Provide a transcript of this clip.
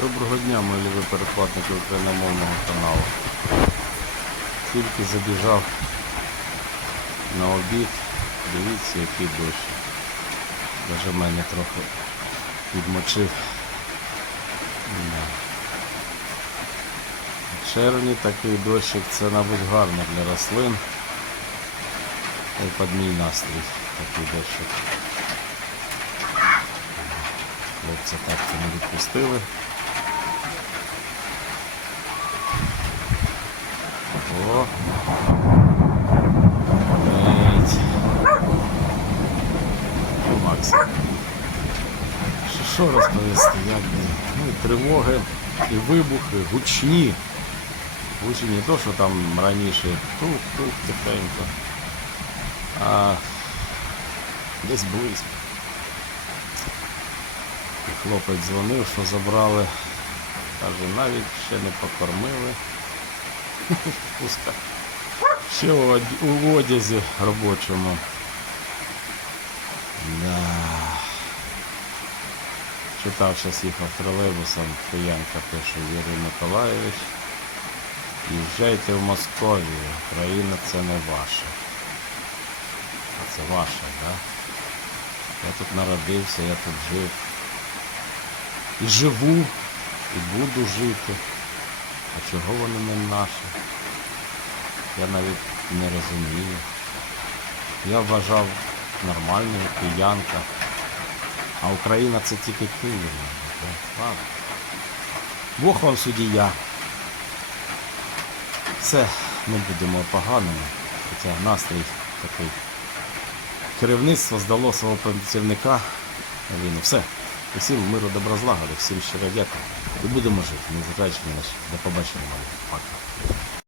Доброго дня, мої любі перехватники україномовного каналу. Тільки забіжав на обід. Дивіться, який дощ. Даже мене трохи підмочив. В червні такий дощик це, мабуть, гарно для рослин. Та й під мій настрій такий дощик. Хлопця так це не відпустили. О. Ну, Макс. Що, розповісти? Як ну, і тривоги і вибухи гучні. Гучні не то, що там раніше тух-тух тихенько. А десь близько. І хлопець дзвонив, що забрали. Каже, навіть ще не покормили. Пуска. Ще у одязі робочому. Да. Читав, зараз їхав тролейбусом, киянка пише Юрій Миколаєвич. Їжджайте в Московію, Україна це не ваша. А це ваша? Да? Я тут народився, я тут жив. І живу, і буду жити. А чого вони не наші? Я навіть не розумію. Я вважав нормальною киянка. А Україна це тільки Київ. Бог вам суддя. Все, не будемо поганими. Хоча настрій такий. Керівництво здало свого працівника війну. Все. Усім миру добра злагоди, всім щиро дякую. І будемо жити, незважаючи на наші. До побачення, мали. Пока.